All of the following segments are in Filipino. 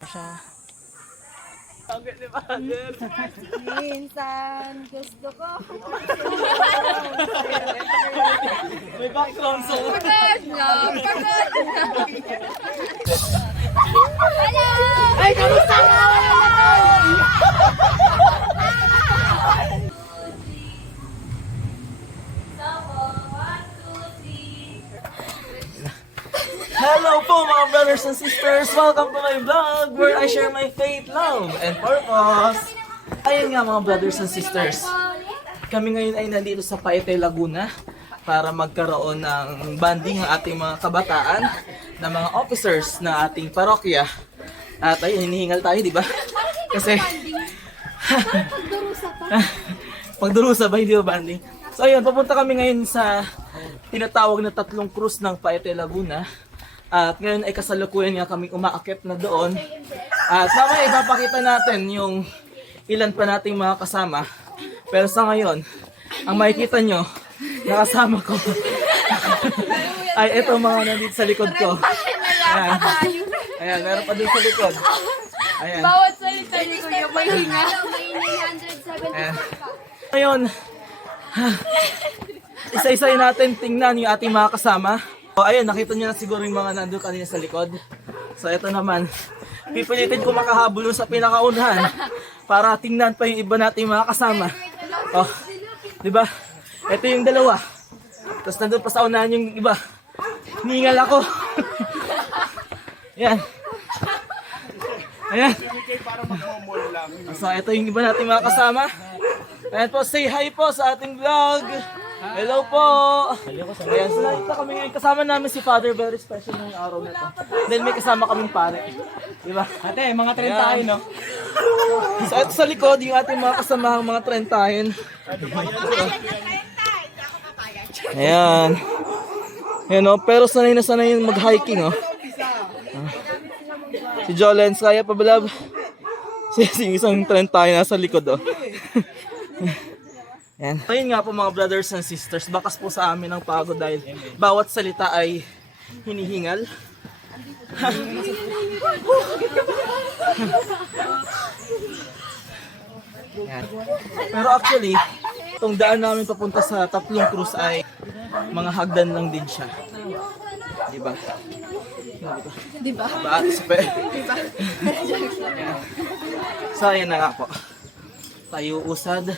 Siya. Minsan gusto ko. May background sa Pagod na. Ay, kamusta nga? Hello po mga brothers and sisters! Welcome to my vlog where I share my faith, love, and purpose. Ayun nga mga brothers and sisters, kami ngayon ay nandito sa Paete, Laguna para magkaroon ng banding ng ating mga kabataan na mga officers ng ating parokya. At ayun, hinihingal tayo, di ba? Kasi pagdurusa ba, hindi ba banding? So ayun, papunta kami ngayon sa tinatawag na tatlong krus ng Paete, Laguna. At ngayon ay kasalukuyan nga kaming umaakit na doon. At mamaya ipapakita natin yung ilan pa nating mga kasama. Pero sa ngayon, ang makikita nyo, nakasama ko, ay ito mga nandito sa likod ko. Ayan, ayan meron pa dun sa likod. Ayan. Bawat salita ni Kuya may hinga. Ayan. Ngayon, isa-isayin natin tingnan yung ating mga kasama. So, ayun, nakita niyo na siguro yung mga nandun kanina sa likod. So, ito naman, pipilitin ko makahabol sa pinakaunahan para tingnan pa yung iba nating mga kasama. Oh, di ba? Ito yung dalawa. Tapos nandun pa sa unahan yung iba. Ningal ako. Ayan. Ayan. So, ito yung iba nating mga kasama. Ayan po, say hi po sa ating vlog. Hello po! Ayan, so nakita kami ngayon. Kasama namin si Father, very special ngayong araw na ito. Then may kasama kaming pare. Diba? Ate, mga 30 tayo, no? So ito sa likod, yung ating mga kasamahang mga 30 tayo. Ayan. Ayan, no? Pero sanay na sanay yung mag-hiking, oh. Si Jolens, kaya pa balab? Si isang 30 tayo nasa likod, oh. Yan. Ayun nga po mga brothers and sisters, bakas po sa amin ang pagod dahil bawat salita ay hinihingal. Yan. Pero actually, itong daan namin papunta sa tatlong krus ay mga hagdan lang din siya. Diba? Diba? Diba? Diba? So, ayan na nga po. Tayo usad,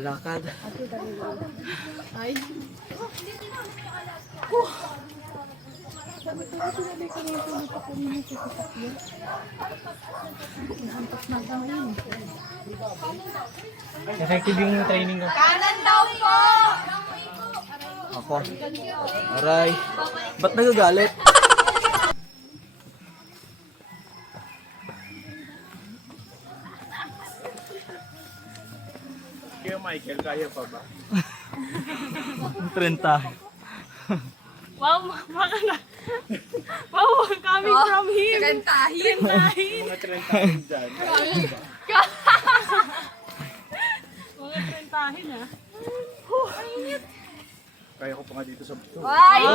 lakad. Ay. Effective yung training ko. Kanan daw po! Ako. Aray. Ba't nagagalit? Kaya Michael, kaya pa ba? 30. Wow, baka na. Wow, coming from him. Kantahin. Mga 30 dyan. Mga trentahin ah. Kaya ko pa nga dito sa buto. Ay!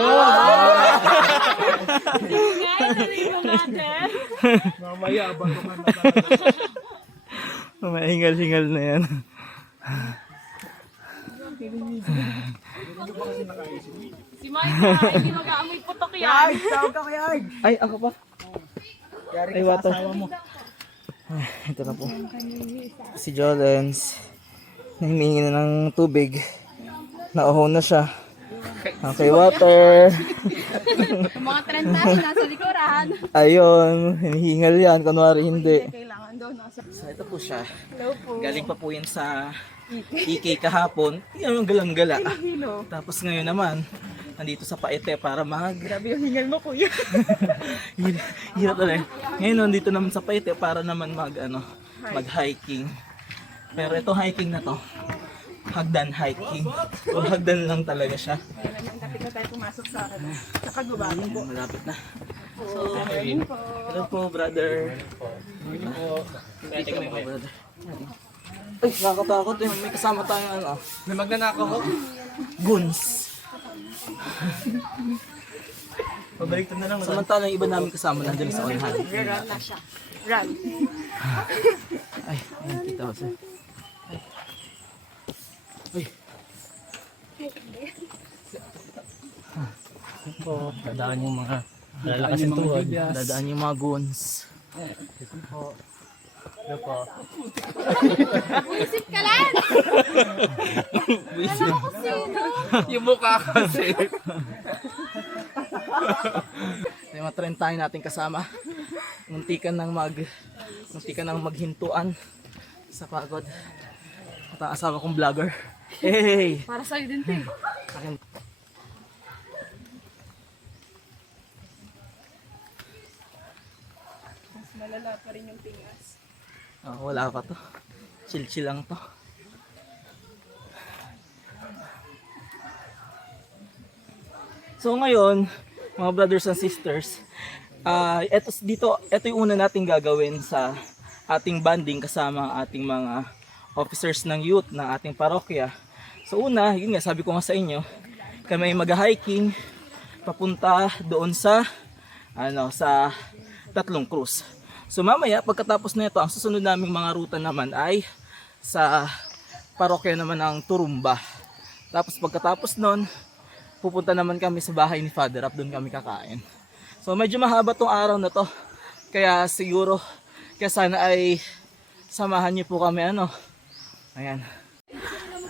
Ngayon, narinig natin. Mamaya, bago man Mahingal-hingal na yan. Si Mike, hindi mag-aamoy putok yan. Ay, ako pa. Ay, water. Ay, ito na po. Si Jolens. Nahimingi na ng tubig. Nauhaw na siya. Okay, water. Yung mga 30 nasa likuran. Ayun, hinihingal yan. Kunwari hindi. Kailangan daw nasa... So, ito po siya. Hello po. Galing pa po yan sa EK kahapon. Yan yung galang-gala. Tapos ngayon naman, nandito sa Paete para Grabe yung hingal mo, kuya. Hirap talaga. Ngayon nandito naman sa Paete para naman mag-hiking. Pero ito hiking na to, hagdan hiking. O hagdan lang talaga siya. Kapit na tayo pumasok sa kagubahan. Malapit na. So, hello po brother. Dito po brother. Ay, nakakatakot eh. May kasama tayong ano. May magnanakaw ko. Guns. Pabaliktad na lang. Samantala yung iba namin kasama nandun sa unahan. Run. Ay, ayun, kita ko siya. Ay. Po, dadaan yung mga lalakas yung tuhod. Dadaan yung mga goons. Ano po? Isip ka lang! Alam mo kung sino. Yung mukha kasi. Yung mga 30 natin kasama. Muntikan ng maghintuan sa pagod. At ang asawa kong vlogger. Hey! Para sa'yo din, te. Akin. Mas malala pa rin yung tingas. Wala pa to. Chill-chill lang to. So ngayon, mga brothers and sisters, ito yung una nating gagawin sa ating banding kasama ang ating mga officers ng youth ng ating parokya. So una, yun nga, sabi ko nga sa inyo, kami ay mag-hiking papunta doon sa sa Tatlong Cruz. So mamaya, pagkatapos na ito, ang susunod naming mga ruta naman ay sa parokya naman ng Turumba. Tapos pagkatapos nun, pupunta naman kami sa bahay ni Father Rap, doon kami kakain. So medyo mahaba tong araw na to. Kaya siguro, kaya sana ay samahan niyo po kami Ayan.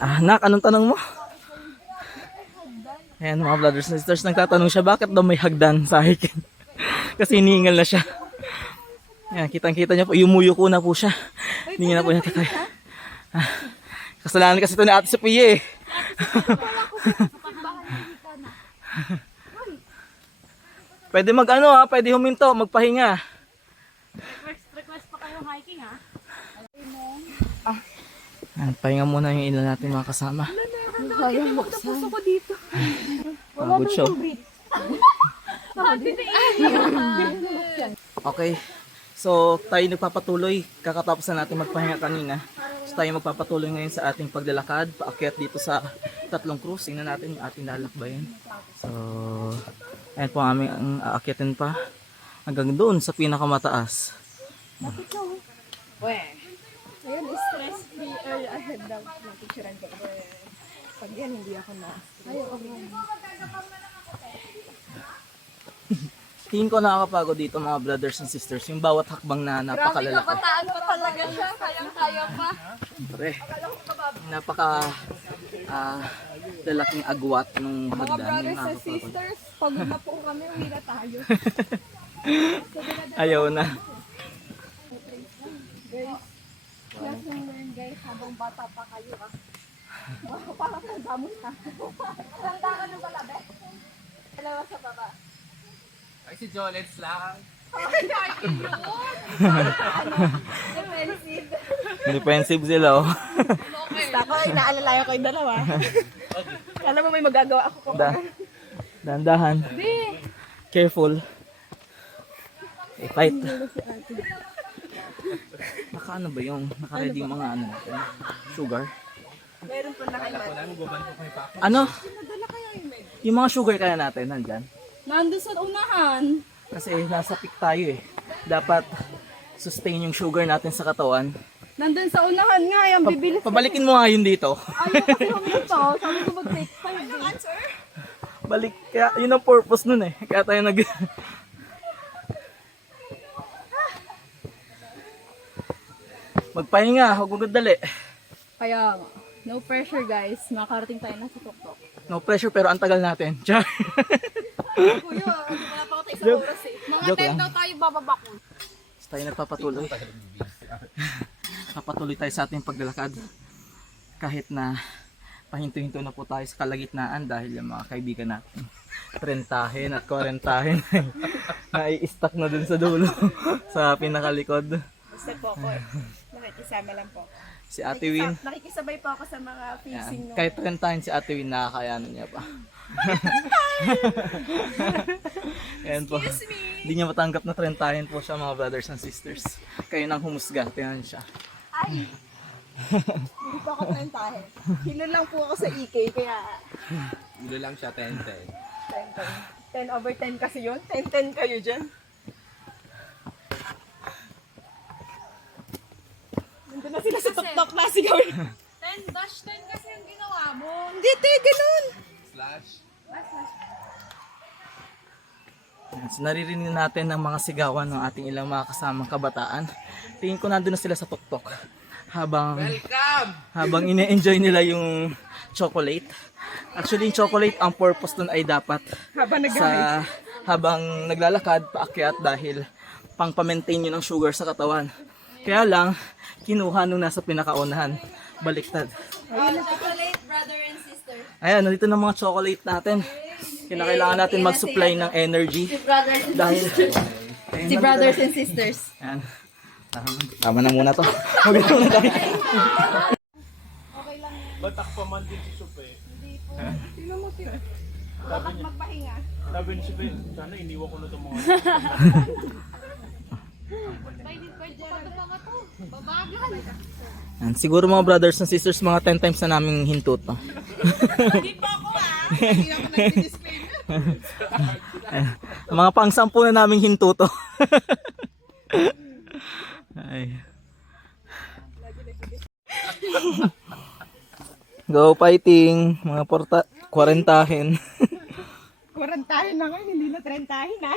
Nak, anong tanong mo? Ayan mga brothers and sisters, nagtatanong siya bakit daw may hagdan sa hiking. Kasi hinihingal na siya. Ayan, kitang-kita niya po, yumuyuko na po siya. Hindi na po niya tatay. Kasalanan kasi ito ni Ate Sophia eh. Pwede pwede huminto, magpahinga. Request pa kayo hiking, ha? Ayan, pahinga muna yung ilan natin mga kasama. Puso ko dito. Good show. Okay. So, tayo nagpapatuloy. Kakatapos na natin magpahinga kanina. So, tayo magpapatuloy ngayon sa ating paglalakad. Paakyat dito sa Tatlong Cruz. Tingnan natin yung ating lalakbayan. So, ayan po ang aming aakyatin pa. Hanggang doon sa pinakamataas. Ayun, stress-free or ahead daw. Napicturean ko. Pag yan, hindi ako na. Tingin ko nakakapagod dito mga brothers and sisters. Yung bawat hakbang na napakalalaki. Kabataan pa talaga siya. Kayang-kaya pa. Pre, lalaking agwat nung hagdan. Yung nakakapagod. Sisters, pagod na po kami, uwi na tayo. Ayaw na. Lesson learned guys, habang bata pa kayo parang pagdamot na. Tanda ka nung pala, be? Dalawa sa baba. Ay, si Jolets lang. Defensive. Defensive sila Basta ko, inaalalayo ko yung dalawa. Alam mo may magagawa ako kung Dahan-dahan. Careful. Fight. Naka ba yung naka-ready yung mga natin? Sugar? meron po na kayo. Yung mga sugar kaya natin, nandyan? Nandun sa unahan. Kasi nasa peak tayo eh. Dapat sustain yung sugar natin sa katawan. Nandun sa unahan nga. Yung bibilis. Pabalikin mo nga yun dito. Ayaw kasi huminto. Sabi ko mag-take 5 Balik, kaya yun ang purpose nun eh. Kaya tayo magpahinga, huwag magdali. Kaya no pressure guys. Makarating tayo na sa tuktok. No pressure pero ang tagal natin. Char. Kuya, wala pa ako tayo sa oras eh. Mga Joke 10 lang. daw tayo bababako. Tayo nagpapatuloy. Papatuloy tayo sa ating paglalakad. Kahit na pahinto-hinto na po tayo sa kalagitnaan dahil yung mga kaibigan natin 30 at 40 nai-stuck na dun sa dulo sa pinakalikod. Basta po ako nakikisama lang po. Si Ate Win, Nakikisabay po ako sa mga facing yan, kahit 30 si Ate Win nakakayanan niya pa. Ayan po. Hindi niya matanggap na 30 po siya mga brothers and sisters. Kayo nang humusga, tingnan siya. Ay! Hindi po ako tentahe. Hilon lang po ako sa EK, kaya Gulo lang siya, 10-10. 10 over 10 kasi yun. 10-10 kayo dyan. na sila sa tuktok na sigawin. 10-10 kasi yung ginawa mo. Hindi, te, ganun. Slash. So, naririnig natin ang mga sigawan ng ating ilang mga kasamang kabataan. Tingin ko nandun na sila sa tuktok habang ine-enjoy nila yung chocolate. Actually, yung chocolate, ang purpose nun ay dapat habang naglalakad, paakyat dahil pang pa-maintain yun ng sugar sa katawan. Kaya lang, kinuha nung nasa pinakaunahan. Baliktad. Chocolate, brother and sister. Ayan, nandito na mga chocolate natin. Kinakailangan natin mag-supply ng energy. Dahil, Si brothers and sisters. ayan. Tama na muna to. Mag-ito na tayo. Batak pa man din si Supe. Tingnan mo, tira. Dapat magpahinga. Sabi ni Supe, sana iniwan ko na itong mga. Ayan, siguro mga brothers and sisters, mga 10 times na naming hintot. No? Hindi pa ako Hindi ako nag-disclaimer. Mga pang-sampu na naming hinto to. Ay. Go fighting, mga 40-hen. 40 na ngayon, hindi na 30 na.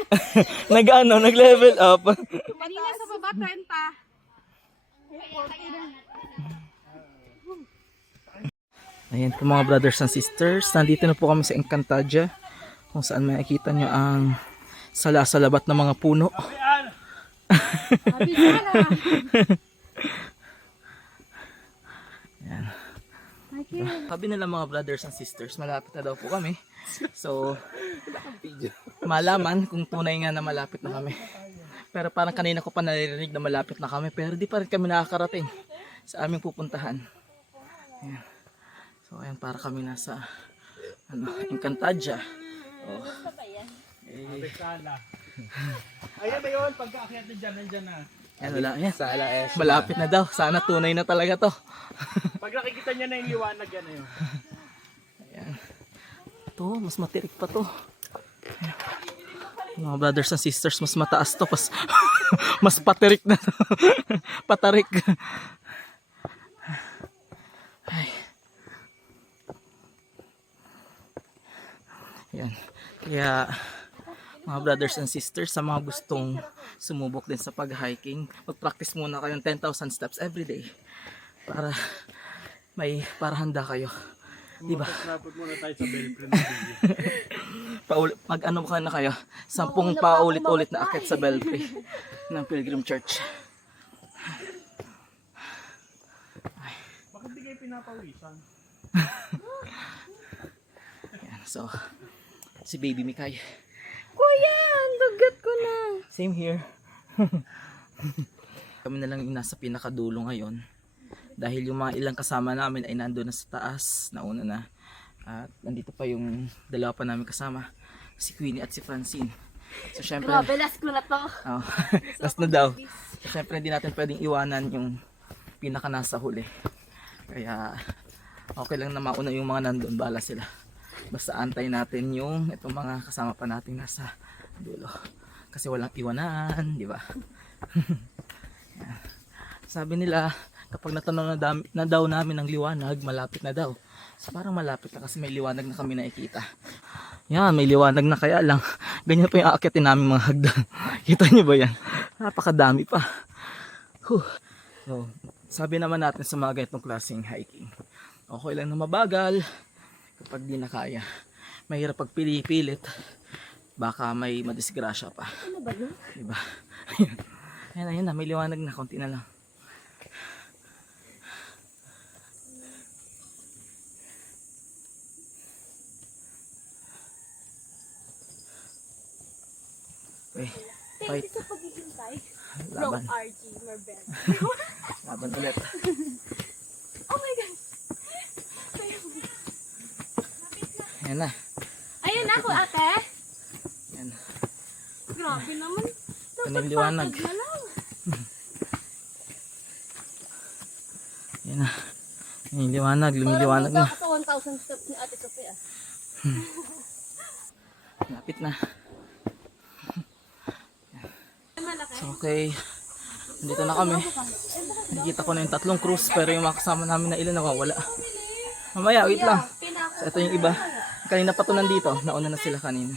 Nag-level up. Kanina sa baba, 30. Ayan po mga brothers and sisters, nandito na po kami sa Encantadia, kung saan makikita nyo ang salasalabat ng mga puno. Sabi sana. Ayan. Sabi nila mga brothers and sisters, malapit na daw po kami. So, malaman kung tunay nga na malapit na kami. Pero parang kanina ko pa naririnig na malapit na kami, pero di pa rin kami nakakarating sa aming pupuntahan. Ayan. So, ayan, para kami nasa Encantadia. Oh. Sala. Ayan na yun, pagkaakyat na dyan, nandyan na. Ayan, wala. Ayan. Malapit na daw. Sana tunay na talaga to. Pag nakikita niya na yung liwanag, yan na yun. Ayan. Ito, mas matirik pa to. Ayan. Mga brothers and sisters, mas mataas to. Mas patirik na to. Patarik. Ay. Ayan. Kaya, mga brothers and sisters, sa mga gustong sumubok din sa pag-hiking, mag-practice muna kayong 10,000 steps every day para handa kayo. Diba? Rapot muna tayo sa Belfry. Mag-ano ka na kayo? 10 paulit-ulit na akit sa Belfry ng Pilgrim Church. Bakit di kayo pinapawisan? Ayan, so, si Baby Mikay. Kuya, ang dagat ko na. Same here. Kami na lang yung nasa pinakadulo ngayon. Dahil yung mga ilang kasama namin ay nandun na sa taas. Nauna na. At nandito pa yung dalawa pa namin kasama. Si Queenie at si Francine. So syempre... Grabe, last ko na to. Oh, last na daw. So syempre hindi natin pwedeng iwanan yung pinaka nasa huli. Kaya okay lang na mauna yung mga nandun. Bala sila. Basta antay natin yung itong mga kasama pa natin nasa dulo. Kasi walang iwanan, di ba? Sabi nila, kapag natanaw na daw namin ang liwanag, malapit na daw. So parang malapit na kasi may liwanag na kami nakikita. Yan, may liwanag na kaya lang. Ganyan pa yung aakitin namin mga hagdan. Kita nyo ba yan? Napakadami pa. So, sabi naman natin sa mga ganitong klaseng hiking, okay lang na mabagal kapag di na kaya. Mahirap pag pili-pilit. Baka may madisgrasya pa. Ano ba yun? Diba? Ayan na, may liwanag na, konti na lang. Okay, fight. Sa paghihintay. Laban. RG, Marbel. Laban ulit. Oh my God. Ayan na. Ayun na ako, ate. Ayan. Grabe naman. Ano yung liwanag? Na lang. Ayan na. Ayan yung liwanag, lumiliwanag na. Parang ako sa 1,000 steps ni Ate Sophia. Lapit na. So, okay. Dito na kami. Nakikita ko na yung 3 cruise pero yung mga kasama namin na ilan nawawala. Mamaya, wait lang. So, ito yung iba. Kanina pa to nandito. Nauna na sila kanina.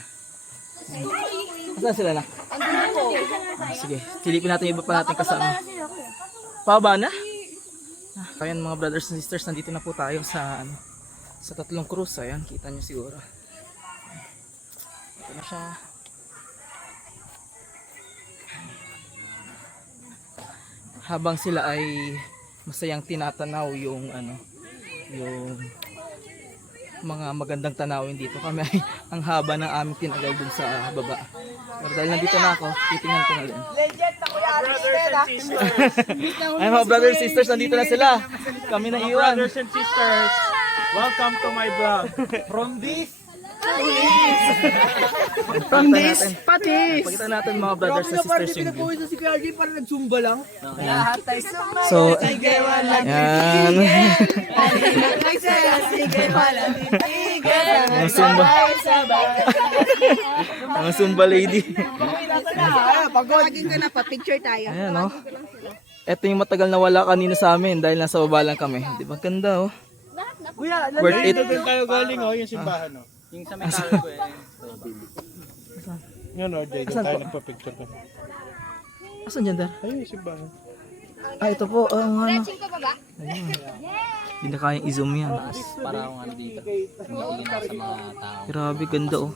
Saan sila na? Sige, silipin natin yung iba pa natin kasama. Pababa na? Kaya mga brothers and sisters, nandito na po tayo sa sa 3 cruise. Ayan, kita nyo siguro. Ito na siya. Habang sila ay masayang tinatanaw yung yung mga magandang tanawin dito, kami ay ang haba ng aming tinagal dun sa baba. Pero dahil nandito na ako, titingnan ko na din. Ay mga brothers and sisters, nandito na sila. Kami na iwan. Brothers and sisters, welcome to my vlog. From this Pakita natin mga brothers and sisters yung view. si Kuya Jay, parang nagsumba lang. So, yan. Ang Zumba. Ang Zumba lady. Pagawagin ko na pa, picture tayo. Ayan o. Ito yung matagal na wala kanina sa amin dahil nasa baba lang kami. Di ba ganda o? Kuya, Worth it. doon tayo galing yung simbahan Yung sa may tao ko eh. Yun Jay, doon tayo nagpa-picture ko. Asan dyan, Dar? Ayun yung simbahan. Ah, ito po. Stretching ko ba ba? Hindi na kayang i-zoom yan. Para akong dito. Hindi na sa mga tao. Grabe, ganda oh.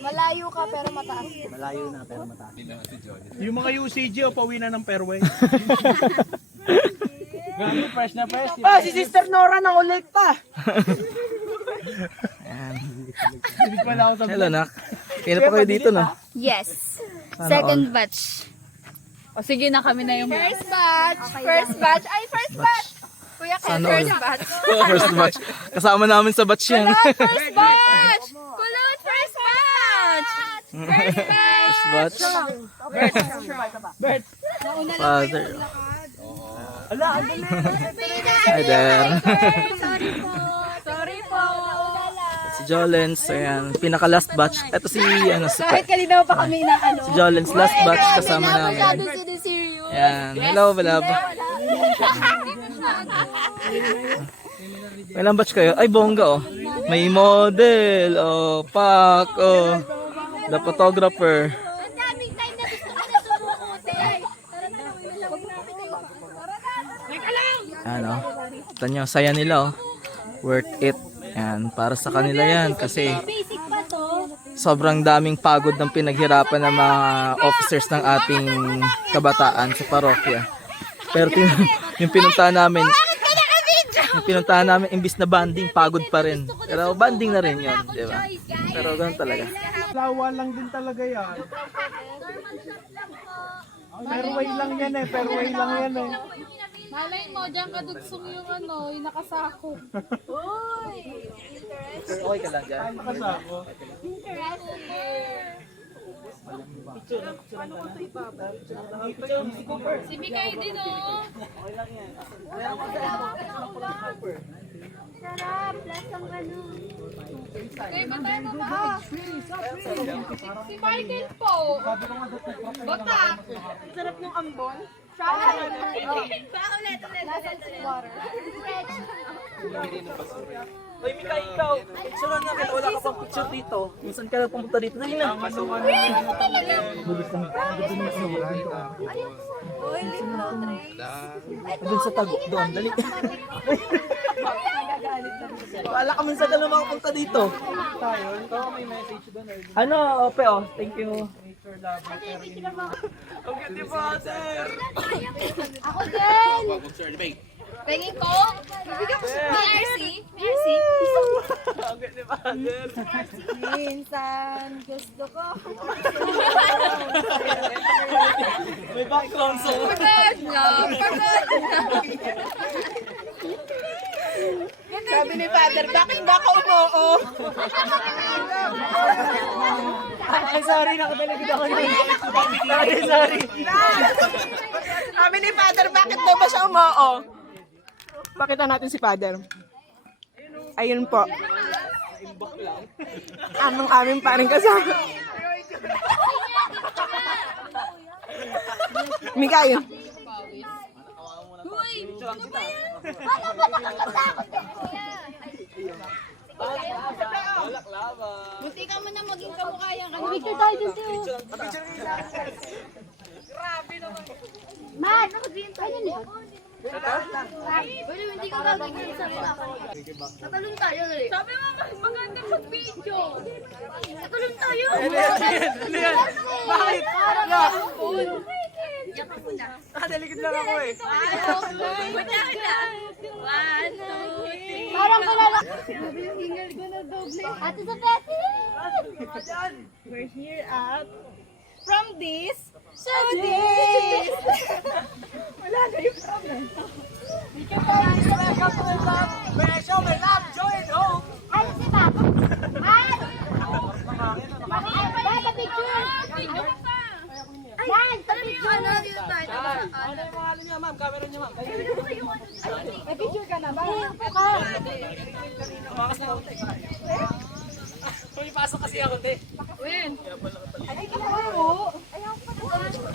Malayo ka pero mataas. Malayo na pero mataas. Yung mga UCG pauwi na ng fairway. Grabe, fresh na fresh. Si Sister Nora nang ulit pa. Ayan. Hindi pala ako sa Hello, Nak. Kailan pa kayo dito, no? Yes. Sana Second batch. O sige na kami na yung First batch. First batch. Ay, first batch. Kuya Ken, Sana first all. batch. First batch. Kasama namin sa batch yan. First batch. Kulot, first batch. First batch. First batch. Father. Hi there. Sorry po. Sorry po. Si Jolens, ayan, pinaka last batch. Ito si si Kahit kanina pa kami na si Jolens last batch kasama namin. siniserious. Ayan, hello Balab. Ilang batch kayo? Ay, bongga oh. May model, oh, pak, oh. The photographer. Ang daming time na gusto ko na sumukote. Tara na, huwag namin kayo. Tara na. Ano? Ito nyo, saya nila oh. Worth it. Yan, para sa kanila yan kasi Basic pa to. sobrang daming pagod ng pinaghirapan ng mga officers ng ating kabataan sa parokya. Pero yung pinuntahan namin, imbis na banding, pagod pa rin. Pero banding na rin yun, di ba? Pero ganun talaga. Lawa lang din talaga yan. Fairway lang yan eh, fairway lang yan eh. Malay mo, dyan kadugsong yung yung nakasako. Okay ka lang dyan. Kasako. Si Mikay din oh. Sarap, plus ang ano. Okay, batay mo ba? Si Michael po. Batak. Sarap ng ambon. Ulit. Water. Hoy, Mika, ikaw. Picture nga kita. Wala ka pang picture dito. Minsan ka lang pumunta dito. Dali na. Doon sa tago. Doon. Dali. Wala ka minsan ka lang makapunta dito. Ano, Ope, oh. Thank you. Okay, di ba, sir? Ako din. Pengin ko. Bibigyan ko sa PRC. PRC. Okay, di ba, sir? Minsan gusto ko. May background song. Pagod na. Sabi ni Father, bakit ba ka umoo? Ay, sorry, nakataligid ako yun. Sorry. Sabi ni Father, bakit daw ba siya umoo? Pakita natin si Father. Ayun po. Aming paring kasama. Mikay, Munti ka mo na maging kamukha yan. Picture tayo dun siya. Man, ayun yun. Pero hindi ka gagawin sa Tatalon tayo dali. Sabi mo, maganda mag-video. Tatalon tayo. Bakit? Yan ka muna. Delikit lang ako eh. One, two, three. Parang palala. Sabi yung hingal ko na doble. Ate sa Betty. We're here at from this to this. Wala na yung problem. Special, my love, join home. Ano si Papa? Ay! Dada picture! Yan! Sa picture! Ano dito tayo? Ano yung pangalan niya, ma'am? Camera niya, ma'am. May picture ka na ba? Makas na ako, te. Pumipasok kasi ako, te. Ay, kamo! Ano,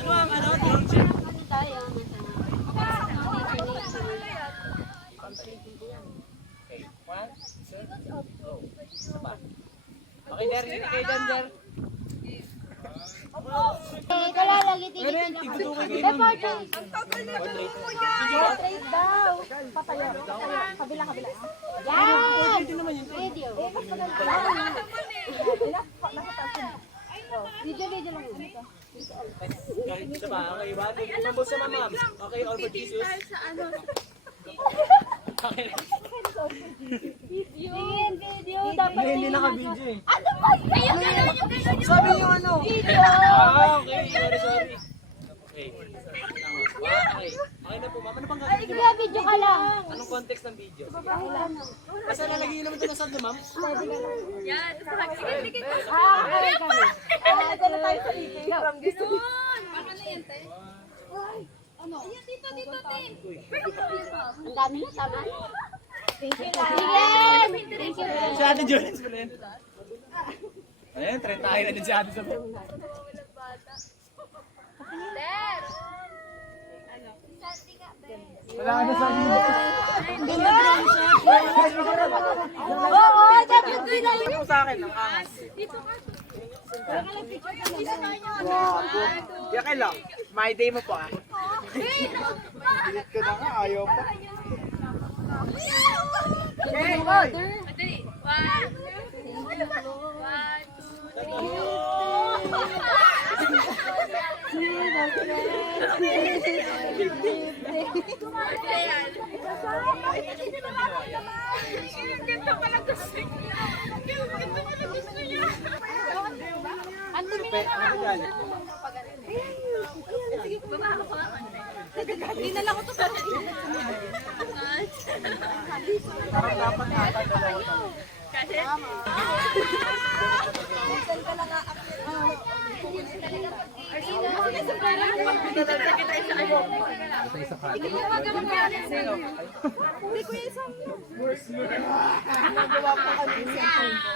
ma'am? Ano? Tulong check. Ano tayo? Okay, der. Hindi kayo dyan, der. Wala lagi tingin na ako. Portrait! Portrait daw! Patayo. Kabila. Yan! Video. Video lang dito. Ito ba? Okay ba? Mabos sa ma'am. Okay, all for Jesus. Okay. Tingin, video. Dapat Hindi naka-video eh. Ano ba? Ayun, ganun. Sabi yung ano. Video! Okay. Sorry. Okay. Okay. Okay na po, ma'am. Ano pang Ay, gagawin? kaya video ka lang. Anong context ng video? Kasi nalagay niyo naman ito na sando, ma'am? Okay kami. Ito na tayo sa ike. From this to this. Ano? Ayan, dito, tin. Ang dami na, tama. Thank you lang. Thank you. Si Ate Jolens ko rin. Ayan, 30 tayo na din si Ate sa wala ka na sa Oo, dapat ko lang yun. sa akin, ang angas. Yakin lang. My day mo po ah. Pilit ko na nga, ayaw pa. Okay, boy! Ang dumi na naman. Hindi na lang ko to. Parang dapat nata dalawa. Kasi?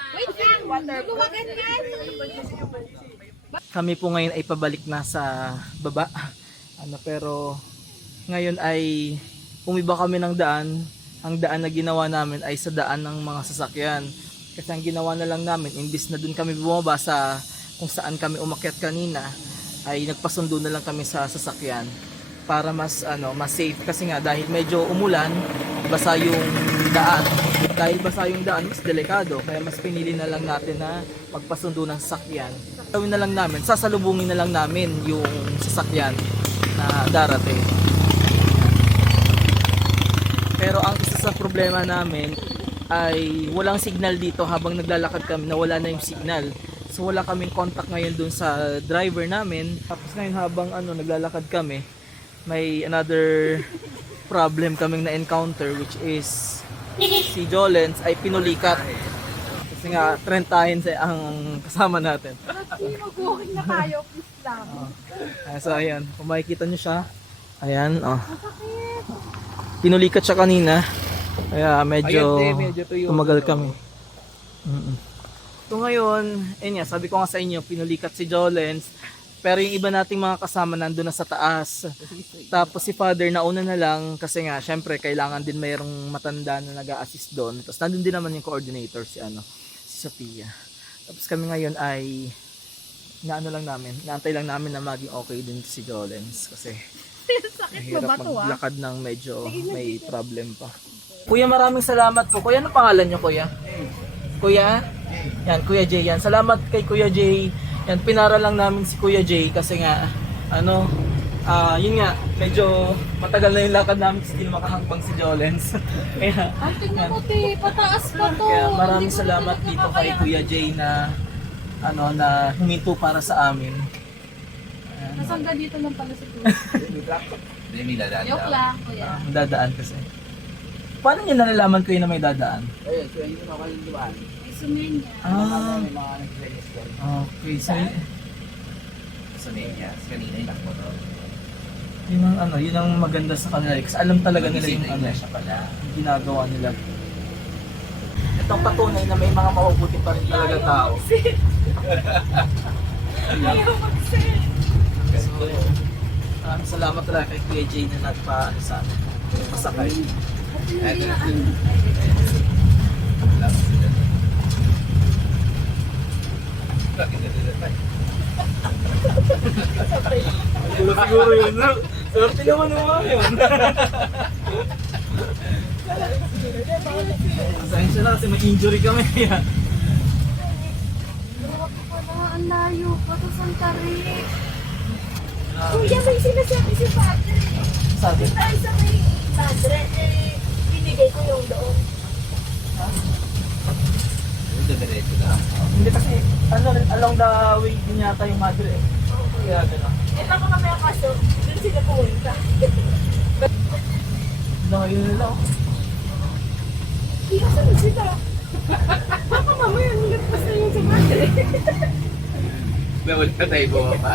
Wait lang! Luwagan nga! Kami po ngayon ay pabalik na sa baba. Pero ngayon ay umiba kami ng daan. Ang daan na ginawa namin ay sa daan ng mga sasakyan. Kasi ang ginawa na lang namin, imbis na dun kami bumaba sa kung saan kami umakyat kanina, ay nagpasundo na lang kami sa sasakyan para mas safe, kasi nga dahil medyo umulan, basa yung daan. Dahil basa yung daan, mas delikado, kaya mas pinili na lang natin na magpasundo ng sasakyan. Gawin na lang namin, sasalubungin na lang namin yung sasakyan na darating. Pero ang isa sa problema namin ay walang signal dito habang naglalakad kami, nawala na yung signal. So wala kaming contact ngayon dun sa driver namin. Tapos ngayon habang naglalakad kami, may another problem kaming na-encounter, which is si Jolens ay pinulikat. Kasi nga, trentahin ang kasama natin. Mag-walking na tayo, please lang. So ayan, kung makikita nyo siya, ayan, pinulikat siya kanina. Kaya medyo tumagal kami. So ngayon, ayun nga, sabi ko nga sa inyo, pinulikat si Jolens. Pero yung iba nating mga kasama nandun na sa taas. Tapos si Father nauna na lang kasi nga syempre kailangan din mayroong matanda na nag-a-assist doon. Tapos nandun din naman yung coordinator si Sophia. Tapos kami ngayon ay naantay lang namin na maging okay din si Jolens kasi mahirap maglakad ng medyo may problem pa. Kuya, maraming salamat po. Kuya, ano pangalan niyo, Kuya? Kuya? Yan, Kuya Jay. Yan, salamat kay Kuya Jay. Yan, pinara lang namin si Kuya Jay kasi nga, yun nga, medyo matagal na yung lakad namin kasi hindi makahakbang si Jolens. Kaya, Tingnan mo, te, pataas pa to. kaya maraming salamat dito kay Kuya Jay na na huminto para sa amin. Nasangga dito lang pala si Kuya. Joke lang, Kuya. Dadaan kasi. Paano niyo nalalaman Kuya na may dadaan? Ayun, so yun ako yung dumaan. May sumenya. May mga nag-register Okay. So, sa media. Kanina yung nakmoto. yun ang maganda sa kanila. Kasi alam talaga nila yung siya pala. yung ginagawa nila. Itong patunay na may mga mabubuti pa rin talaga tao. Maraming salamat talaga kay Kuya Jay na nagpa sa amin. Pasakay. Siguro yun. Swerte naman yun. Pasensya na kasi may injury kami. Ang layo pa to Santa Rick. Kuya, may sinasabi si Padre. Sabi? Tayo sa may Padre, binigay ko yung doon. Diretso lang. Hindi kasi, along the way din yata yung madre eh. Kaya gano'n. Baka mamaya kaso, doon sila pumunta. Layo nila oh. Hindi ka sunod sila. Baka mamaya nilagpas na yun sa Padre. Bawal na tayo bumaba.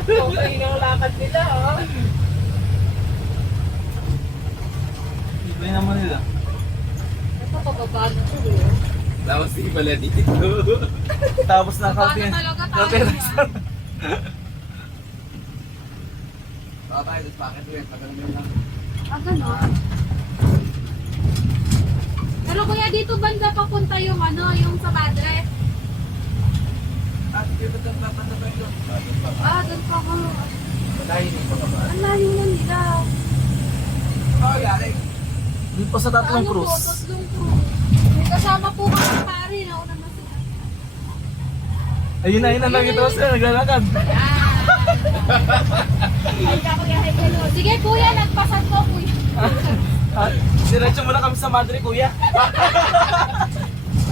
Okay na ang lakad nila, oh. Iba naman nila. Pababa na to. Tapos di pala dito. Tapos na Paano talaga tayo yan? Baka tayo, tapos bakit rin? Tagal mo lang. Ganon. Pero kuya, dito banda papunta yung yung sa Padre. Dito ka papatabay doon. Doon pa ko. Dahil hindi pa ba? Ang layo na nila. Yari. Doon pa sa tatlong Po, cruise. tatlong cruise. May kasama po kami pare, nauna na sila. Ayun na nakita ko sila, naglalakad. Sige kuya, nagpasan po kuya. Diretso muna kami sa madre, kuya.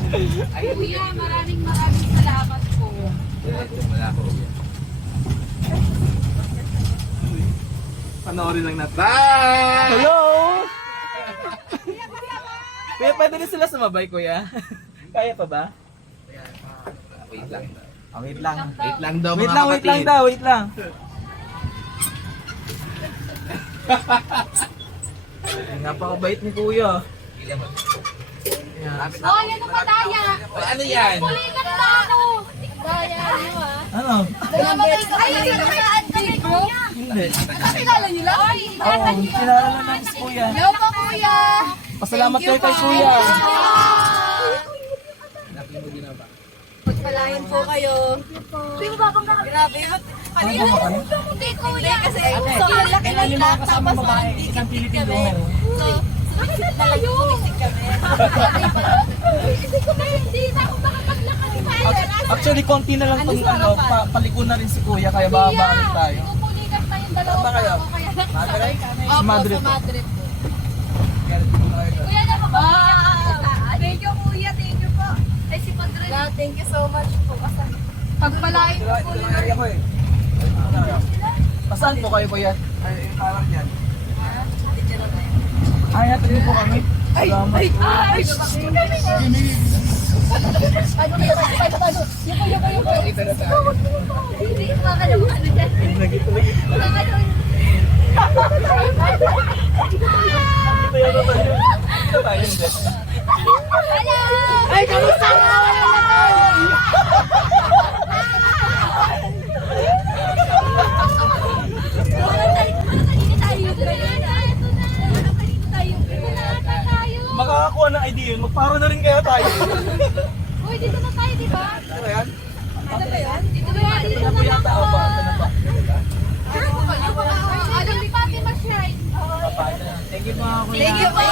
Kuya, maraming salamat po. Diretso mo na ako. Panoorin lang natin. Bye! Hello! Kuya, pwede rin sila sumabay, kuya. Kaya pa ba? Wait lang. Wait lang. Wait lang daw Wait mga lang, wait kapatid. lang daw, wait lang. Napakabait ni kuya. Yan. Oh, yan ang padaya. Ano yan? Kulikat na ako. Daya niyo Ano? Ay, nasaan kami kuya? Hindi. Nakilala niyo lang? Oo, kilala lang namin si kuya. Hello po kuya. Pasalamat kayo kay kuya. Pagpalain po kayo. Hindi ba akong grabe? Ano ba kayo? Hindi kuya. Kasi sobrang laki ng lahat. Tapos Isang Pilipino. So, sumisit na lang sumisit kami. Hindi na ako makapaglakad. Actually, konti na lang itong paliko na rin si kuya, kaya babalik tayo. Pupulikat na yung dalawa Saan ba kayo? ko, kaya Madre? Opo, Si Madre sa po. Madrid po. Kuya, na ba? Thank you kuya, thank you po. Ay, si Padre. Thank you so much po. Pagpalain ko po nila. Saan po kayo, kuya? Ay, parang yan. Ay, natin niyo po kami. Salamat. Dito na tayo. Ito tayo. Ay, kamusta? Para na rin kaya tayo. Uy, dito na tayo, di ba? Ano yan? Ano ba yan? Dito na yan. Dito Ano po yata? Opo, ito na po. Alam ni Fatima Shrine. Thank you po, kuya. Thank you po.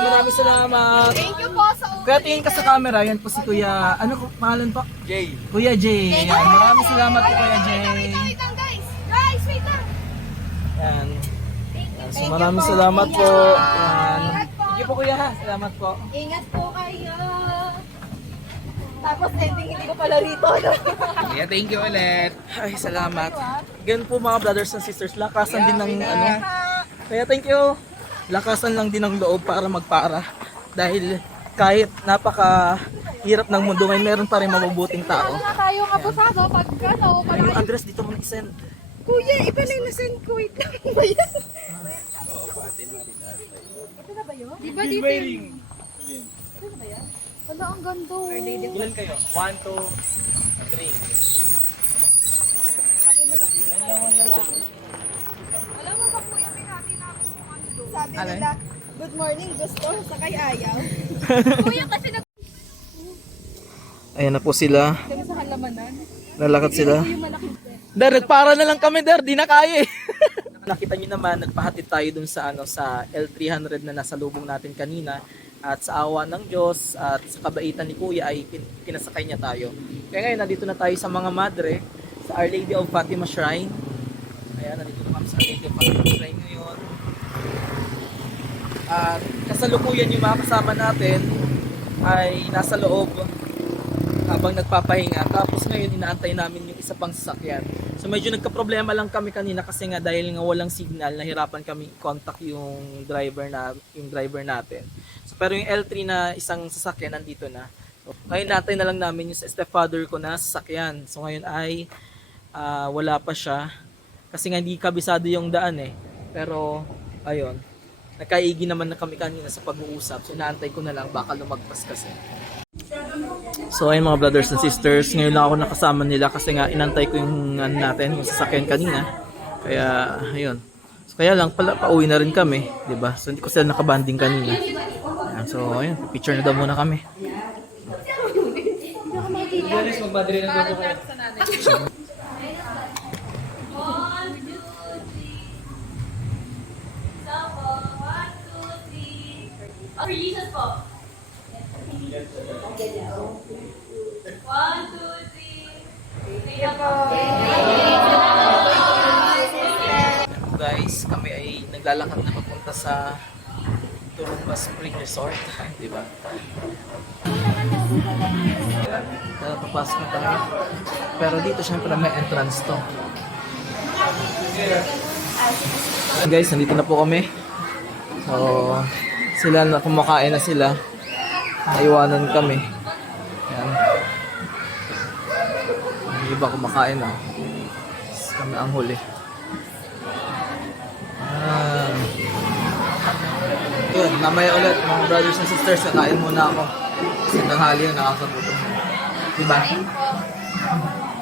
Maraming salamat. Thank you po sa Kuya, tingin ka sa camera. Yan po si Kuya. Ano ko pangalan po? Jay. Kuya Jay. Yan. Maraming salamat po, Kuya Jay. Wait lang, guys. Guys, wait lang. Yan. Yan. So, maraming salamat po. Yan. Thank you po, Kuya. Ha. Salamat po. Ingat po kayo. Tapos ending hindi ko pala rito. No? Yeah, thank you ulit. Ay, salamat. Ganun po mga brothers and sisters. Lakasan din ng ano. Kaya thank you. Lakasan lang din ng loob para magpara. Dahil kahit napaka hirap ng mundo ngayon, meron pa rin mabubuting tao. Ano na tayo abusado pag ano, pag Yung address dito mo i-send. Kuya, iba na yung nasend ko. Wait lang ba yan? di ba dito? Ano ang ganda? Ilan kayo? 1, 2, 3. Alam mo ba kuya, pinati namin yung ano doon? Sabi Alin? nila, good morning, gusto, sakay ayaw. Kuya kasi Ayan na po sila. kami sa halamanan. Lalakad sila. Yung malaki. Der, nagpara na lang kami, Der. Di na kaya eh. Nakita nyo naman, nagpahatid tayo dun sa, sa L300 na nasa lubong natin kanina. At sa awa ng Diyos at sa kabaitan ni Kuya ay pinasakay niya tayo. Kaya ngayon, nandito na tayo sa mga madre, sa Our Lady of Fatima Shrine. Ayan, nandito na kami sa Our Lady of Fatima Shrine ngayon. At kasalukuyan yung mga kasama natin ay nasa loob habang nagpapahinga. Tapos ngayon inaantay namin yung isa pang sasakyan. So medyo nagka-problema lang kami kanina kasi nga dahil nga walang signal, nahirapan kami contact yung driver natin. So pero yung L3 na isang sasakyan nandito na. So, ngayon naantay na lang namin yung stepfather ko na sasakyan. So ngayon ay wala pa siya kasi nga hindi kabisado yung daan eh. Pero ayun, nagkaigi naman na kami kanina sa pag-uusap. So inaantay ko na lang baka lumagpas kasi. So ayun mga brothers and sisters, ngayon lang ako nakasama nila kasi nga inantay ko yung natin, yung sasakyan kanina. Kaya ayun. So, kaya lang pala pauwi na rin kami, 'di ba? So hindi ko sila nakabanding kanina. Ayan, so ayun, picture na daw muna kami. Releases po. 1, 2, 3. Guys, kami ay naglalakad na papunta sa Tulumba Spring Resort, di ba? Papasok na tayo. Pero dito syempre may entrance to. Guys, nandito na po kami. So, sila na kumakain na sila. Naiwanan kami. Ayan. Yung iba kumakain na. Kami ang huli. Yun, mamaya ulit mga brothers and sisters, kakain muna ako. Kasi tanghali yun, nakakagutom. Diba?